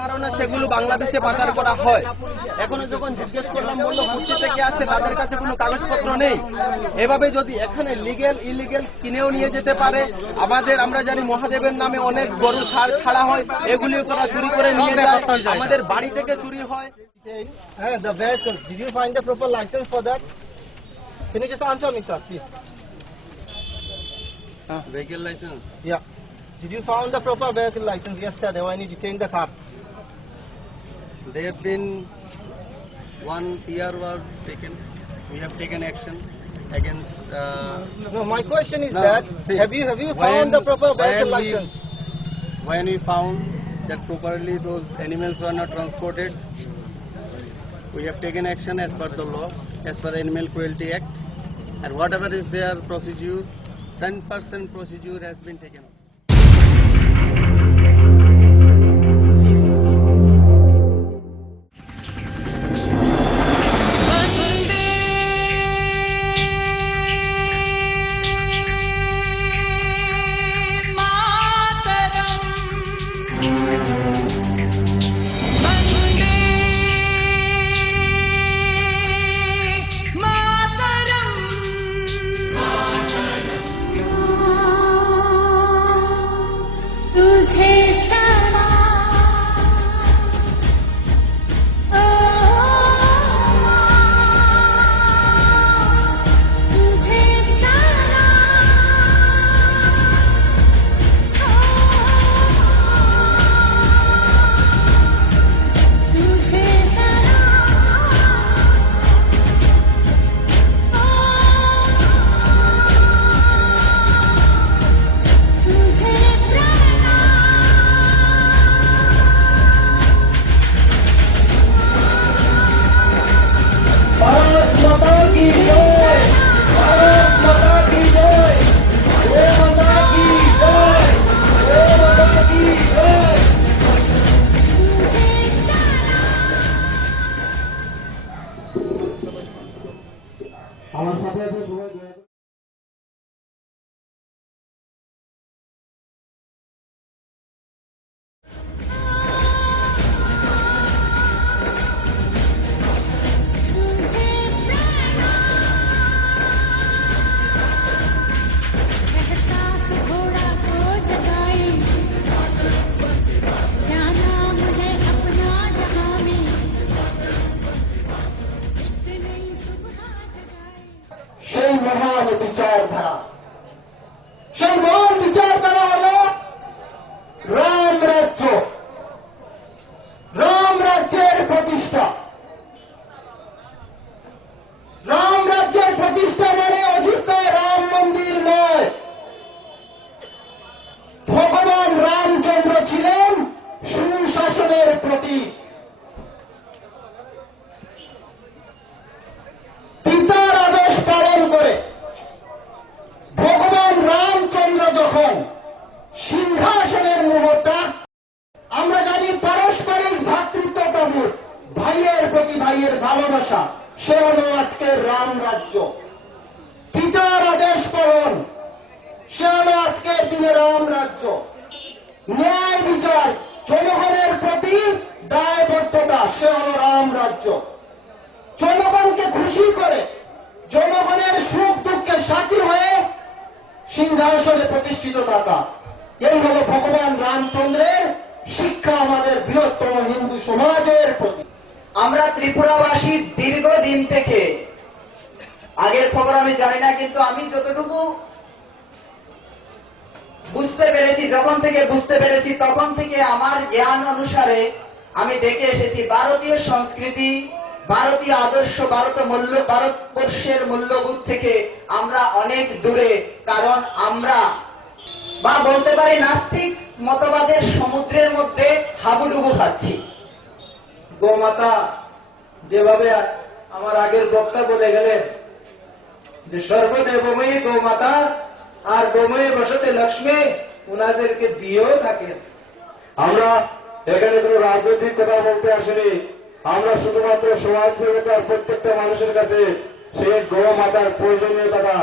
ধারণা সেগুলো বাংলাদেশে পাচার করা হয়। এখনো যখন জিজ্ঞেস করলাম বললো কুষ্টি থেকে আসছে, তাদের কাছে কোনো কাগজপত্র নেই। এভাবে যদি এখানে লিগেল ইলিগেল কিনেও নিয়ে যেতে পারে। আমরা জানি মহাদেবের নামে অনেক গরু সার ছাড়া হয়, এগুলিও তারা চুরি করে নিয়ে যায়, আমাদের বাড়ি থেকে চুরি হয়। The vehicle, did you find the proper license for that? Can you just answer me, sir, please? Vehicle license? Yeah. Did you found the proper vehicle license yesterday when you detained the car? They have been, one PR was taken. We have taken action against. No, my question is that see, have you found the proper vehicle license? When we found that properly those animals were not transported, we have taken action as per the law, as per Animal Cruelty Act, and whatever is their procedure, 100% procedure has been taken. মহান বিচারধারা, সেই মহান বিচারধারা হল রাম রাজ্য, রাম রাজ্যের প্রতিষ্ঠা। রাম রাজ্যের প্রতিষ্ঠা মানে অযোধ্যায় রাম মন্দির নয়। ভগবান রামচন্দ্র ছিলেন সুশাসনের প্রতীক। পিতার আদেশ পালন করে ভগবান রামচন্দ্র যখন সিংহাসনের মুহূর্তে, আমরা জানি পারস্পরিক ভ্রাতৃত্ববোধ, ভাইয়ের প্রতি ভাইয়ের ভালোবাসা, সে হল আজকের রাম রাজ্য। পিতার আদেশ পালন, সে হল আজকের দিনে রাম রাজ্য। ন্যায় বিচার, জনগণের প্রতি দায়বদ্ধতা, সে হল রাম রাজ্য। জনগণকে খুশি করে, জনগণের সুখ দুঃখে সাথী হয়ে সিংহাসনে প্রতিষ্ঠিত থাকা, এই হল ভগবান রামচন্দ্রের শিক্ষা আমাদের বৃহত্তম হিন্দু সমাজের প্রতি। আমরা ত্রিপুরাবাসী দীর্ঘদিন থেকে, আগের খবর আমি জানি না, কিন্তু আমি যতটুকু বুঝতে পেরেছি, যখন থেকে বুঝতে পেরেছি তখন থেকে আমার জ্ঞান অনুসারে আমি দেখে এসেছি ভারতীয় সংস্কৃতি, ভারতীয় আদর্শ, ভারতবর্ষের মূল্যবোধ থেকে আমরা অনেক দূরে। কারণ আমরা, বা বলতে পারি নাস্তিক মতবাদের সমুদ্রের মধ্যে হাবুডুবু খাচ্ছি। গোমাতা, যেভাবে আমার আগের বক্তা বলে গেলেন যে সর্বদেবময়ী গোমাতা আর গোময়ী বসতে লক্ষ্মী, ওনাদেরকে দিয়েও থাকেন। আমরা এখানে কোন রাজনৈতিক কথা বলতে আসিনি, আমরা শুধুমাত্র সমাজ ব্যবতার প্রত্যেকটা মানুষের কাছে সেই গো মাতার প্রয়োজনীয়তাটা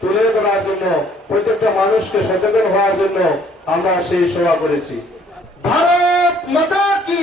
তুলে ধরার জন্য, প্রত্যেকটা মানুষকে সচেতন হওয়ার জন্য আমরা সেই সভা করেছি। ভারত মাতা কি